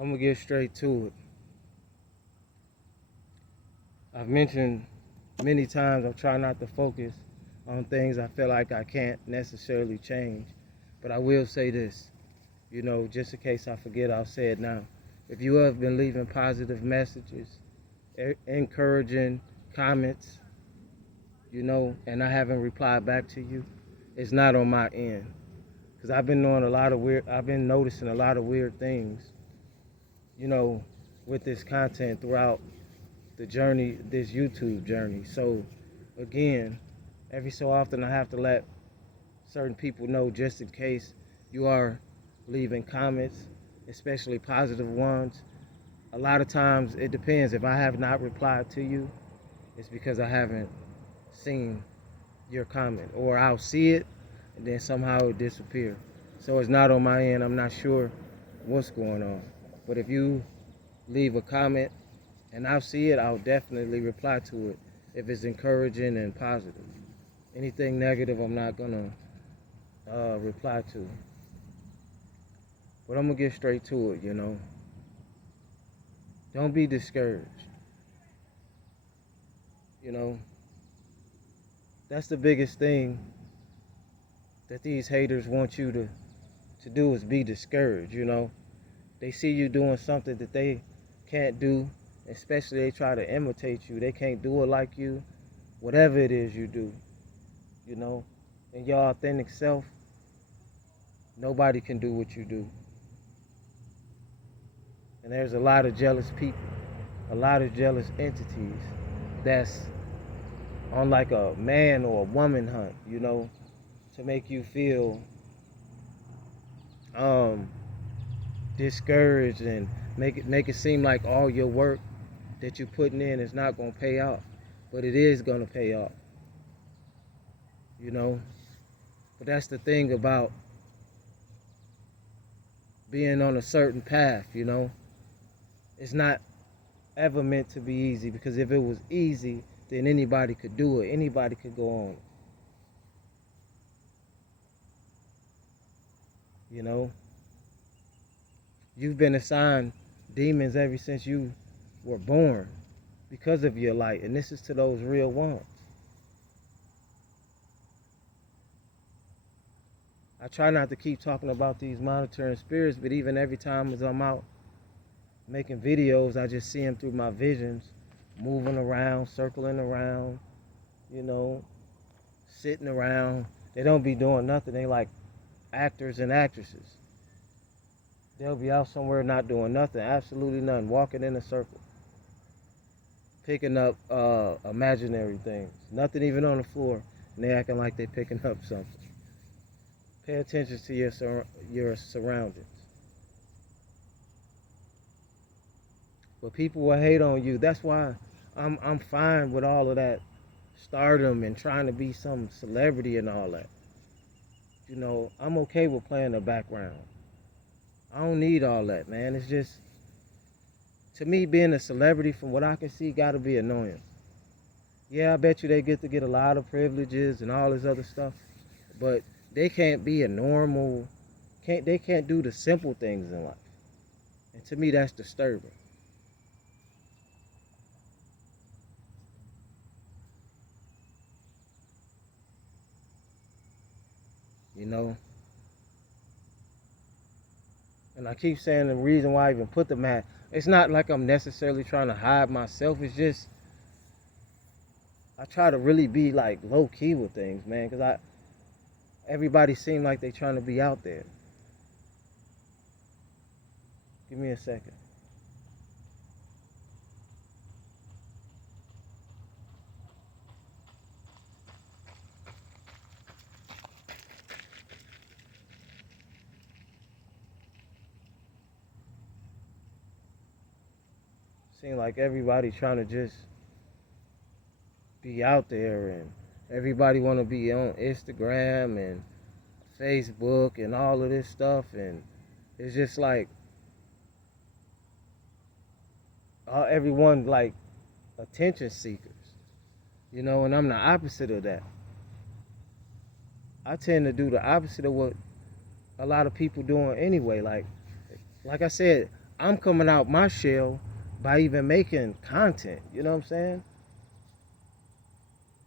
I'm gonna get straight to it. I've mentioned many times I'm trying not to focus on things I feel like I can't necessarily change. But I will say this, just in case I forget, I'll say it now. If you have been leaving positive messages, encouraging comments, and I haven't replied back to you, it's not on my end. Because I've been noticing a lot of weird things, you know, with this content throughout the journey, this YouTube journey. So, again, every so often I have to let certain people know just in case you are leaving comments, especially positive ones. A lot of times it depends. If I have not replied to you, it's because I haven't seen your comment, or I'll see it and then somehow it disappears. So it's not on my end. I'm not sure what's going on. But if you leave a comment and I'll see it, I'll definitely reply to it if it's encouraging and positive. Anything negative, I'm not gonna reply to. But I'm gonna get straight to it. Don't be discouraged. You know, that's the biggest thing that these haters want you to do is be discouraged. They see you doing something that they can't do, especially they try to imitate you. They can't do it like you. Whatever it is you do, in your authentic self, nobody can do what you do. And there's a lot of jealous people, a lot of jealous entities that's on like a man or a woman hunt, to make you feel discouraged and make it seem like all your work that you're putting in is not gonna pay off. But it is gonna pay off. But that's the thing about being on a certain path. It's not ever meant to be easy, because if it was easy, then anybody could do it. Anybody could go on. You've been assigned demons ever since you were born because of your light, and this is to those real ones. I try not to keep talking about these monitoring spirits, but even every time as I'm out making videos, I just see them through my visions, moving around, circling around, sitting around. They don't be doing nothing. They like actors and actresses. They'll be out somewhere not doing nothing, absolutely nothing, walking in a circle, picking up imaginary things, nothing even on the floor, and they acting like they picking up something. Pay attention to your surroundings. But people will hate on you. That's why I'm fine with all of that stardom and trying to be some celebrity and all that. I'm okay with playing the background. I don't need all that, man. It's just, to me, being a celebrity, from what I can see, gotta be annoying. Yeah, I bet you they get to get a lot of privileges and all this other stuff, but they can't be a normal, they can't do the simple things in life. And to me, that's disturbing. And I keep saying the reason why I even put the mask, it's not like I'm necessarily trying to hide myself. It's just, I try to really be like low key with things, man, because everybody seems like they trying to be out there. Give me a second. Seems like everybody trying to just be out there, and everybody want to be on Instagram and Facebook and all of this stuff, and it's just like everyone like attention seekers, and I'm the opposite of that. I tend to do the opposite of what a lot of people doing anyway. Like I said, I'm coming out my shell by even making content. You know what I'm saying?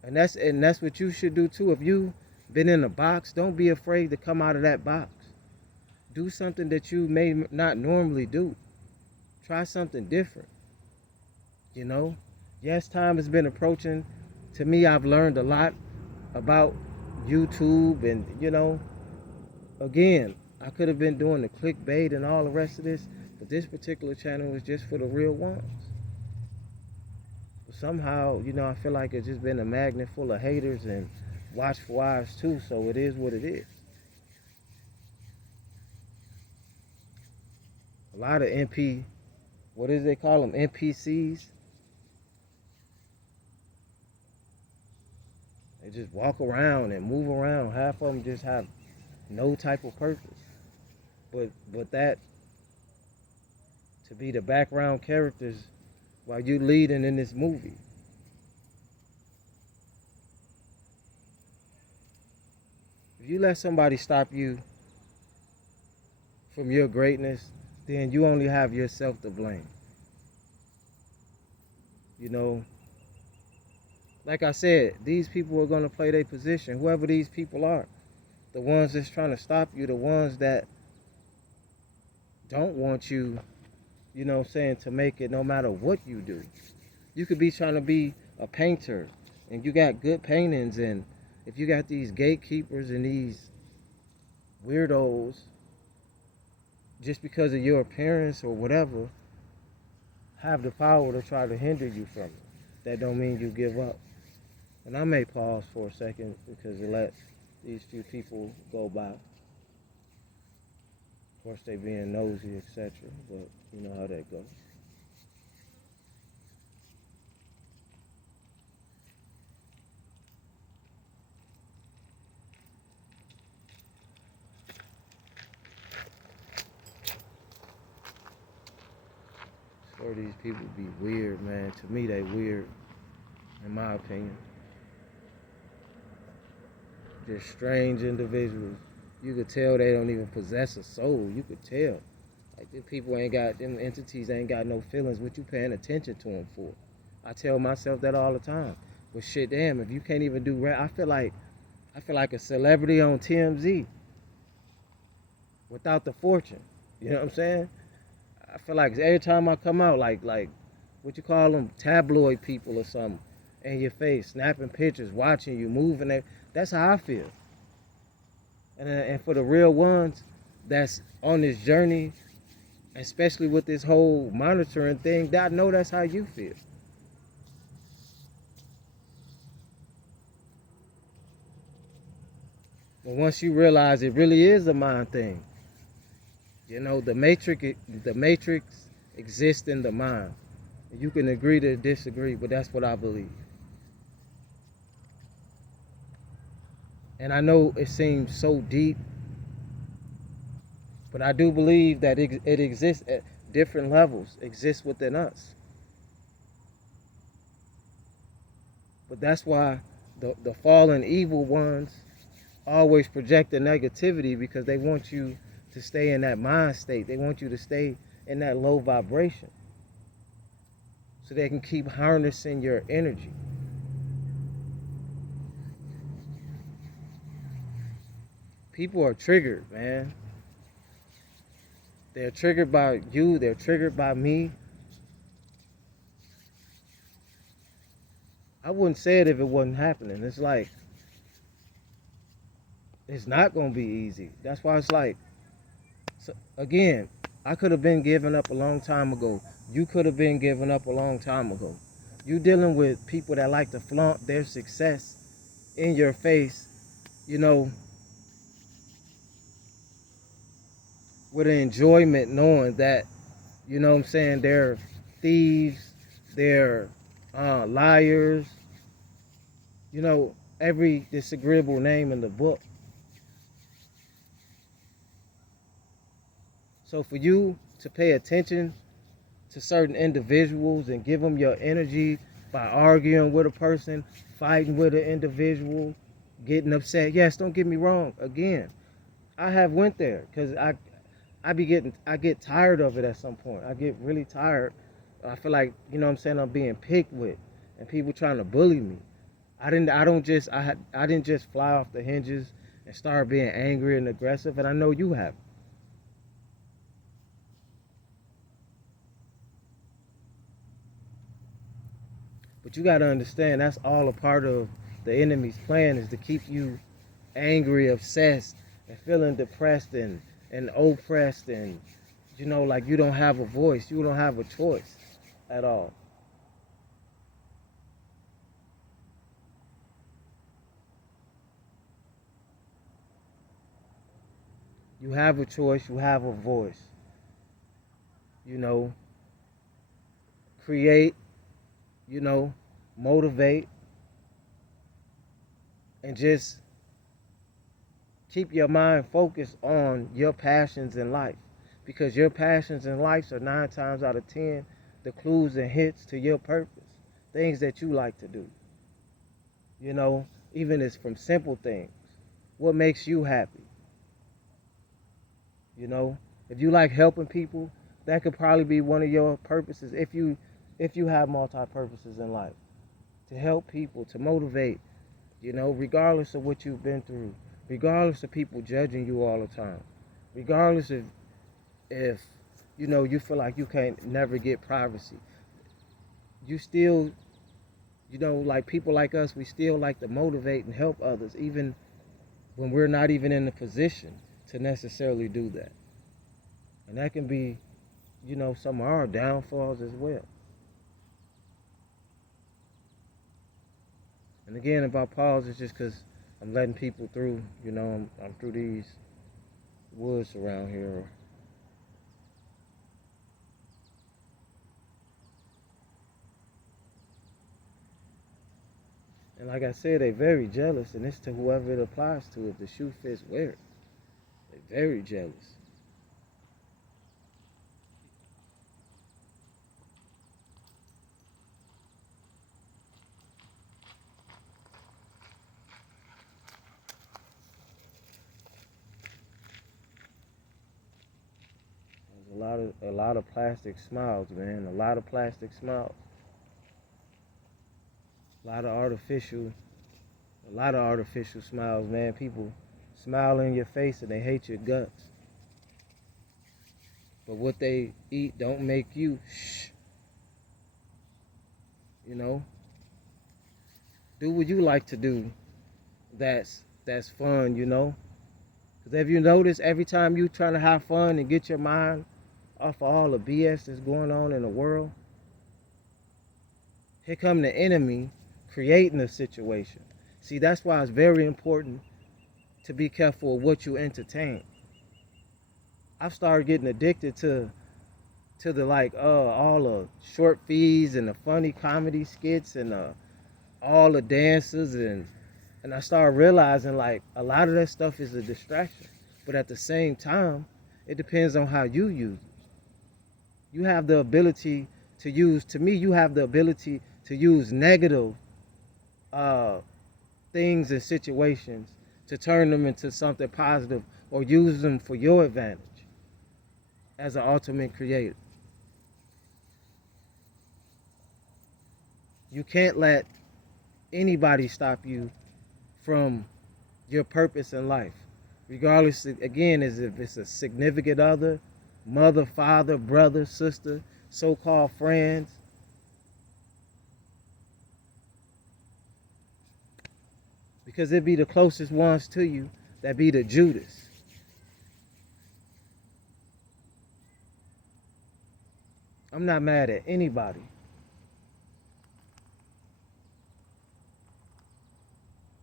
And that's what you should do too. If you been in a box, don't be afraid to come out of that box. Do something that you may not normally do. Try something different. You know? Yes, time has been approaching. To me, I've learned a lot about YouTube and, again, I could have been doing the clickbait and all the rest of this, but this particular channel is just for the real ones. But somehow, I feel like it's just been a magnet full of haters and watchful eyes too, so it is what it is. A lot of what is they call them, NPCs? They just walk around and move around. Half of them just have no type of purpose. But that to be the background characters while you leading in this movie. If you let somebody stop you from your greatness, then you only have yourself to blame. Like I said, these people are going to play their position, whoever these people are. The ones that's trying to stop you, the ones that don't want you, to make it no matter what you do. You could be trying to be a painter and you got good paintings, and if you got these gatekeepers and these weirdos just because of your appearance or whatever have the power to try to hinder you from it, that don't mean you give up. And I may pause for a second because it let these few people go by. Of course, they being nosy, etc. But you know how that goes. Or these people be weird, man. To me, they weird, in my opinion. Just strange individuals. You could tell they don't even possess a soul. You could tell. Like, these people them entities ain't got no feelings. What you paying attention to them for? I tell myself that all the time. But shit, damn, if you can't even do rap, I feel like a celebrity on TMZ without the fortune. You know what I'm saying? I feel like every time I come out, like what you call them, tabloid people or something, in your face, snapping pictures, watching you, moving. That's how I feel. And for the real ones that's on this journey, especially with this whole monitoring thing, I know that's how you feel. But once you realize it really is a mind thing, the matrix exists in the mind. You can agree to disagree, but that's what I believe. And I know it seems so deep, but I do believe that it exists at different levels, exists within us. But that's why the fallen evil ones always project the negativity, because they want you to stay in that mind state. They want you to stay in that low vibration so they can keep harnessing your energy. People are triggered, man. They're triggered by you. They're triggered by me. I wouldn't say it if it wasn't happening. It's like, it's not going to be easy. That's why it's like, so again, I could have been given up a long time ago. You could have been given up a long time ago. You dealing with people that like to flaunt their success in your face, with an enjoyment knowing that, they're thieves, they're liars, every disagreeable name in the book. So for you to pay attention to certain individuals and give them your energy by arguing with a person, fighting with an individual, getting upset. Yes, don't get me wrong. Again, I have went there because I get tired of it at some point. I get really tired. I feel like, you know what I'm saying, I'm being picked with and people trying to bully me. I didn't just fly off the hinges and start being angry and aggressive, and I know you have. But you got to understand that's all a part of the enemy's plan, is to keep you angry, obsessed, and feeling depressed and oppressed, and you know, like you don't have a voice, you don't have a choice at all. You have a choice, you have a voice. You know, create, you know, motivate, and just keep your mind focused on your passions in life. Because your passions in life are 9 times out of 10 the clues and hints to your purpose. Things that you like to do. You know, even it's from simple things. What makes you happy? You know, if you like helping people, that could probably be one of your purposes if you have multi-purposes in life. To help people, to motivate, you know, regardless of what you've been through, regardless of people judging you all the time, regardless of if you know you feel like you can't never get privacy, you still, you know, like people like us, we still like to motivate and help others, even when we're not even in the position to necessarily do that. And that can be, you know, some of our downfalls as well. And again, if I pause, it's just because I'm letting people through. You know, I'm through these woods around here. And like I said, they're very jealous, and it's to whoever it applies to. If the shoe fits, wear it. They're very jealous. There's a lot of plastic smiles, man. A lot of plastic smiles. A lot of artificial, a lot of artificial smiles, man. People smile in your face and they hate your guts. But what they eat don't make you shh. You know, do what you like to do. That's fun. You know, because if you notice, every time you trying to have fun and get your mind off of all the BS that's going on in the world, here come the enemy creating a situation. See, that's why it's very important to be careful of what you entertain. I've started getting addicted to the like all the short feeds and the funny comedy skits and all the dances, and I started realizing like a lot of that stuff is a distraction. But at the same time, it depends on how you use it. You have the ability to use, to me, you have the ability to use negative uh, things and situations to turn them into something positive or use them for your advantage as an ultimate creator. You can't let anybody stop you from your purpose in life, regardless, again, as if it's a significant other, mother, father, brother, sister, so-called friends. Because it be the closest ones to you that be the Judas. I'm not mad at anybody.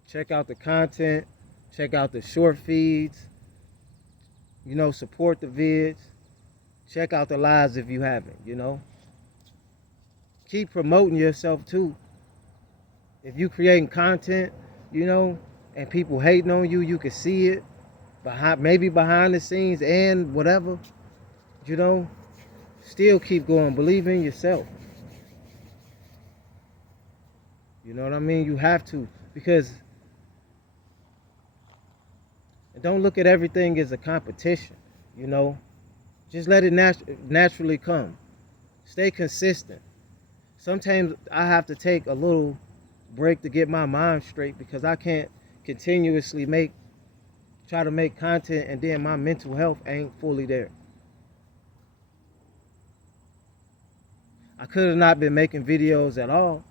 Check out the content, check out the short feeds, you know, support the vids, check out the lives if you haven't, you know. Keep promoting yourself too. If you creating content, you know, and people hating on you, you can see it behind, maybe behind the scenes and whatever, you know. Still keep going. Believe in yourself. You know what I mean? You have to, because don't look at everything as a competition, you know. Just let it naturally come. Stay consistent. Sometimes I have to take a little break to get my mind straight because I can't continuously try to make content and then my mental health ain't fully there. I could have not been making videos at all,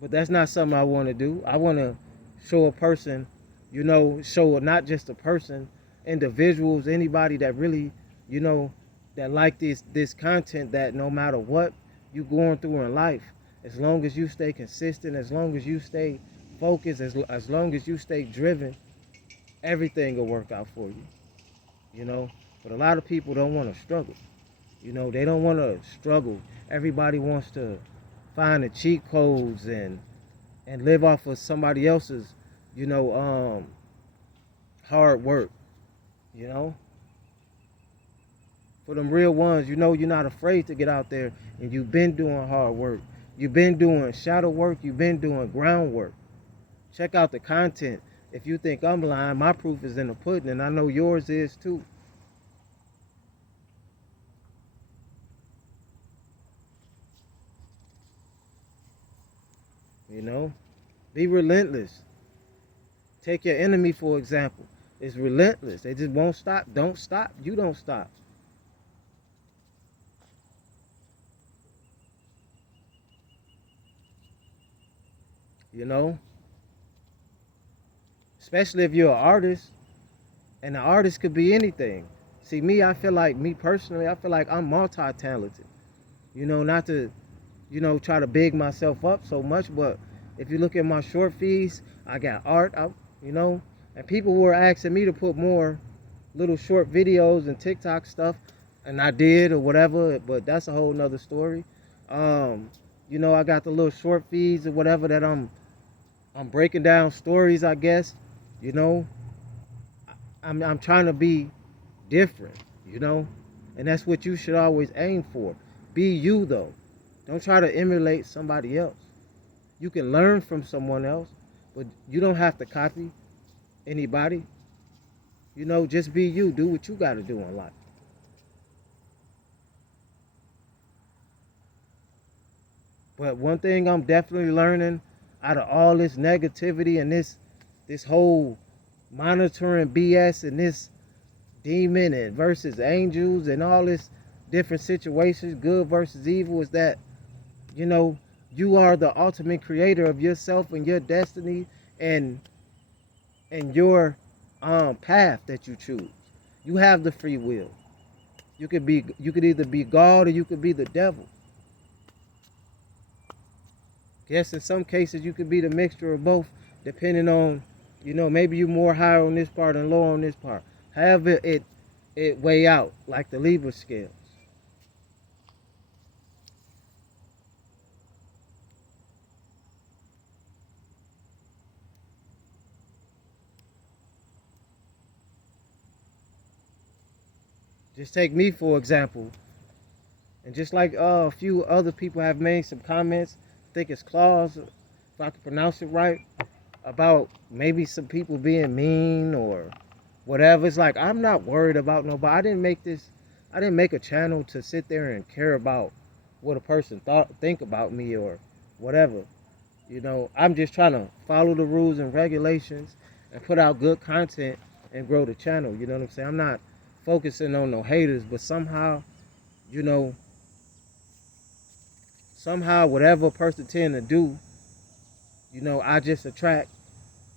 but that's not something I want to do. I want to show a person, show not just a person, individuals, anybody that really, you know, that like this content, that no matter what you going through in life, as long as you stay consistent, as long as you stay focused, as long as you stay driven, everything will work out for you, you know. But a lot of people don't want to struggle. They don't want to struggle. Everybody wants to find the cheat codes and live off of somebody else's, hard work, you know. For them real ones, you're not afraid to get out there and you've been doing hard work. You've been doing shadow work. You've been doing groundwork. Check out the content. If you think I'm lying, my proof is in the pudding, and I know yours is too. You know, be relentless. Take your enemy, for example. It's relentless. They just won't stop. Don't stop. You don't stop. You know, especially if you're an artist, and an artist could be anything. See, I feel like, me personally, I feel like I'm multi-talented. Not to, try to big myself up so much, but if you look at my short feeds, I got art, you know, and people were asking me to put more little short videos and TikTok stuff, and I did or whatever, but that's a whole nother story. I got the little short feeds or whatever that I'm breaking down stories, I guess. You know, I'm trying to be different, and that's what you should always aim for. Be you though. Don't try to emulate somebody else. You can learn from someone else, but you don't have to copy anybody. Just be you. Do what you got to do in life. But one thing I'm definitely learning out of all this negativity and this whole monitoring BS and this demon and versus angels and all this different situations, good versus evil, is that, you are the ultimate creator of yourself and your destiny and your path that you choose. You have the free will. You could either be God or you could be the devil. Yes, in some cases you could be the mixture of both, depending on, maybe you're more higher on this part and lower on this part. However, it weigh out like the Libra scales. Just take me for example, and just like a few other people have made some comments, I think it's Claus, if I can pronounce it right, about maybe some people being mean or whatever. It's like, I'm not worried about nobody. I didn't make a channel to sit there and care about what a person think about me or whatever. I'm just trying to follow the rules and regulations and put out good content and grow the channel. You know what I'm saying? I'm not focusing on no haters, but somehow, you know, somehow whatever a person tend to do, I just attract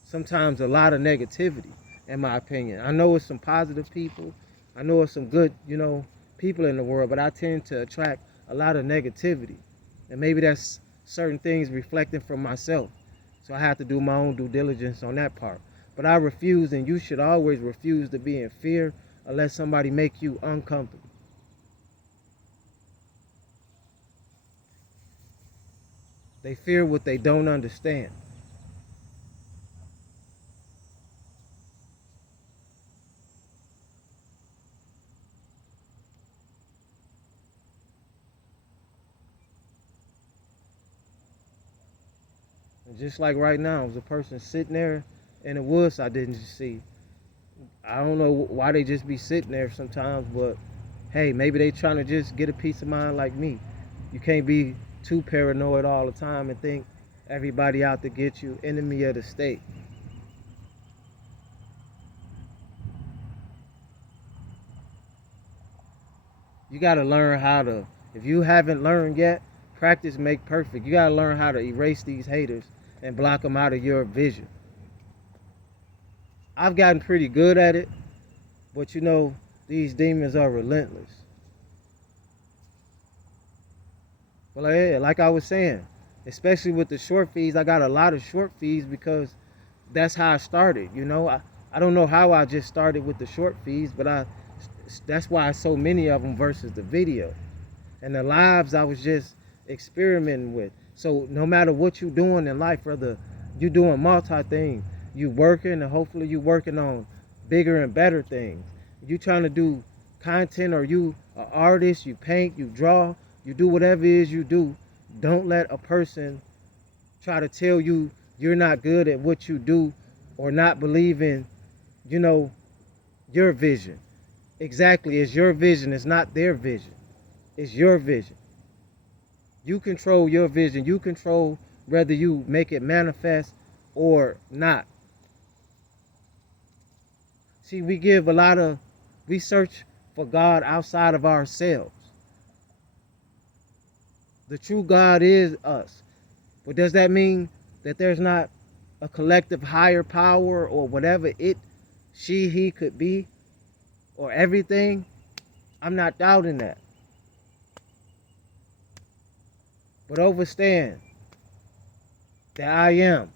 sometimes a lot of negativity, in my opinion. I know it's some positive people. I know it's some good, people in the world, but I tend to attract a lot of negativity. And maybe that's certain things reflecting from myself. So I have to do my own due diligence on that part. But I refuse, and you should always refuse to be in fear unless somebody make you uncomfortable. They fear what they don't understand. And just like right now, there's a person sitting there in the woods I didn't see. I don't know why they just be sitting there sometimes, but hey, maybe they trying to just get a peace of mind like me. You can't be too paranoid all the time and think everybody out to get you, enemy of the state. You got to learn how to, if you haven't learned yet, practice make perfect. You got to learn how to erase these haters and block them out of your vision. I've gotten pretty good at it, but you know, these demons are relentless. Well, yeah, like I was saying, especially with the short feeds, I got a lot of short feeds because that's how I started. You know, I don't know how I just started with the short feeds, but that's why so many of them versus the video. And the lives I was just experimenting with. So no matter what you doing in life, whether you doing multi things, you working and hopefully you working on bigger and better things. You trying to do content or you an artist, you paint, you draw, you do whatever it is you do. Don't let a person try to tell you you're not good at what you do or not believe in, you know, your vision. Exactly, it's your vision, it's not their vision. It's your vision. You control your vision. You control whether you make it manifest or not. See, we search for God outside of ourselves. The true God is us. But does that mean that there's not a collective higher power or whatever he could be or everything? I'm not doubting that. But understand that I am.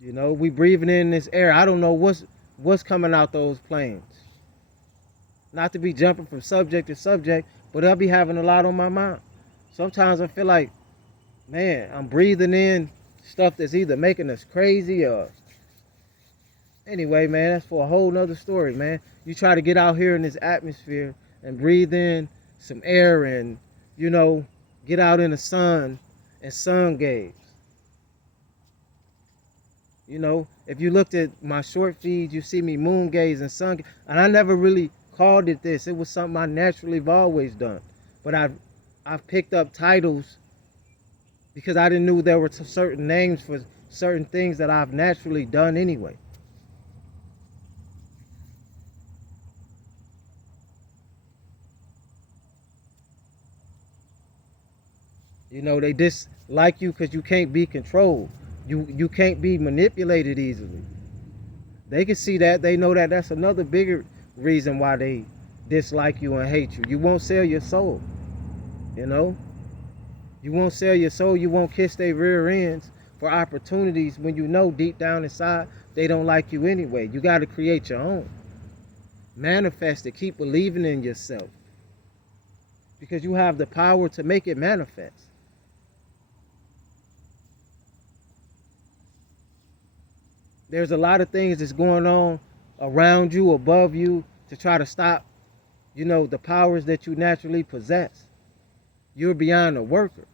You know, we breathing in this air. I don't know what's coming out those planes. Not to be jumping from subject to subject, but I'll be having a lot on my mind. Sometimes I feel like, man, I'm breathing in stuff that's either making us crazy or anyway, man, that's for a whole nother story, man. You try to get out here in this atmosphere and breathe in some air and, you know, get out in the sun and sun gaze. You know, if you looked at my short feed, you see me moon gaze and sun gaze. And I never really called it this. It was something I naturally have always done. But I've picked up titles because I didn't know there were certain names for certain things that I've naturally done anyway. You know, they dislike you because you can't be controlled. You can't be manipulated easily. They can see that. They know that that's another bigger reason why they dislike you and hate you. You won't sell your soul. You know? You won't sell your soul. You won't kiss their rear ends for opportunities when you know deep down inside they don't like you anyway. You got to create your own. Manifest it. Keep believing in yourself. Because you have the power to make it manifest. There's a lot of things that's going on around you, above you, to try to stop, you know, the powers that you naturally possess. You're beyond a worker.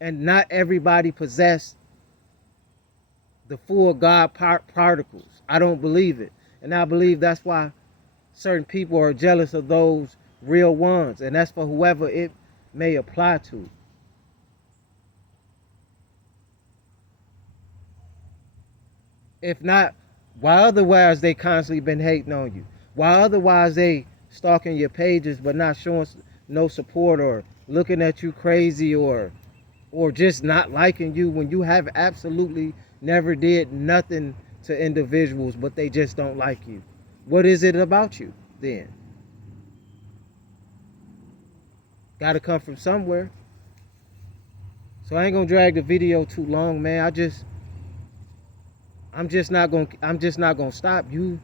And not everybody possess the full God particles. I don't believe it. And I believe that's why certain people are jealous of those real ones. And that's for whoever it may apply to. If not, why otherwise they constantly been hating on you? Why otherwise they stalking your pages but not showing no support or looking at you crazy or just not liking you when you have absolutely never did nothing to individuals but they just don't like you? What is it about you then? Gotta come from somewhere. So I ain't gonna drag the video too long, man. I'm just not gonna stop. You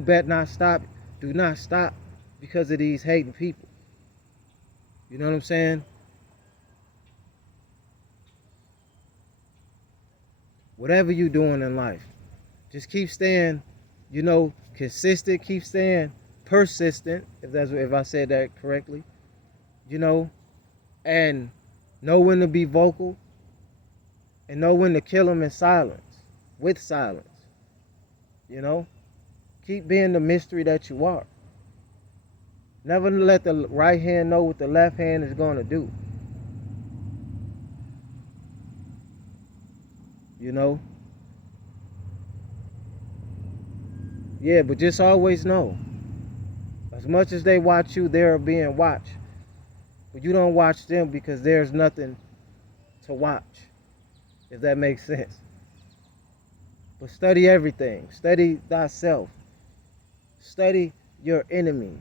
bet not stop. Do not stop because of these hating people. You know what I'm saying? Whatever you doing in life, just keep staying, you know, consistent. Keep staying persistent. If I said that correctly, you know, and know when to be vocal and know when to kill them in silence, with silence. You know, keep being the mystery that you are. Never let the right hand know what the left hand is going to do. You know? Yeah, but just always know, as much as they watch you, they're being watched. But you don't watch them because there's nothing to watch, if that makes sense. But study everything. Study thyself. Study your enemy.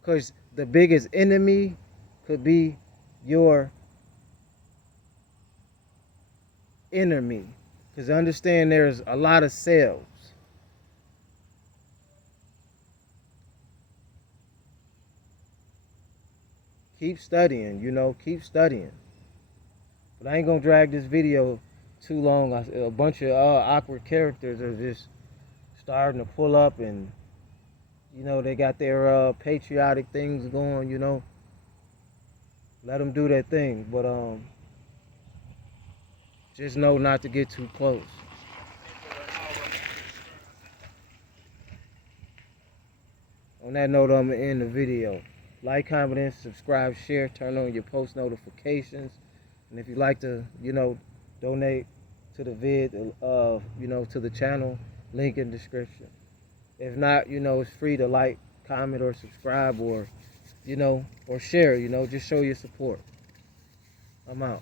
Because the biggest enemy could be your enemy. Because understand there's a lot of cells. Keep studying, you know, keep studying. But I ain't gonna drag this video too long. A bunch of awkward characters are just starting to pull up, and you know they got their patriotic things going. You know, let them do their thing. But just know not to get too close. On that note, I'm gonna end the video. Like, comment, and subscribe, share, turn on your post notifications. And if you'd like to, you know, donate to the vid, you know, to the channel, link in description. If not, you know, it's free to like, comment, or subscribe, or, you know, or share, you know, just show your support. I'm out.